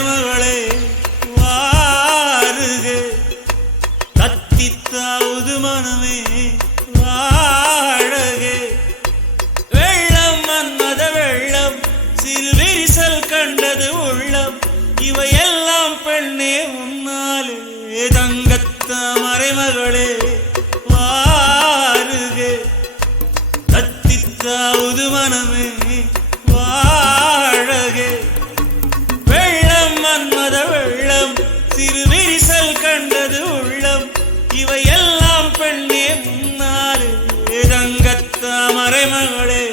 மறைமகளே வாருக கத்தித்தாவது மனமே வாழகே வெள்ளம் மன்மத வெள்ளம் சிறு விரிசல் கண்டது உள்ளம் இவையெல்லாம் பெண்ணே உன்னாலே தங்கத்த மறைமகளே வாருக கத்தித்தாவது மனமே வாழகே வெள்ளம் மன்மத வெள்ளம் சிறு விரிசல் கண்டது உள்ளம் இவையெல்லாம் பெண்ணே முன்னாலே தங்கத்த மறைமகளே